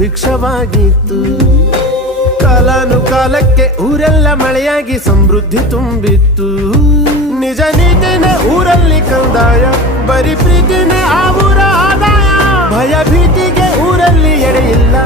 ಸುಭಿಕ್ಷವಾಗಿತ್ತು. ಕಾಲಾನುಕಾಲಕ್ಕೆ ಊರೆಲ್ಲ ಮಳೆಯಾಗಿ ಸಮೃದ್ಧಿ ತುಂಬಿತ್ತು. ನಿಜ ನೀತಿನೇ ಊರಲ್ಲಿ ಕಂದಾಯ, ಬರೀ ಪ್ರೀತಿನೇ ಆ ಊರ ಆದಾಯ. ಭಯ ಭೀತಿಗೆ ಊರಲ್ಲಿ ಎಡೆಯಿಲ್ಲ,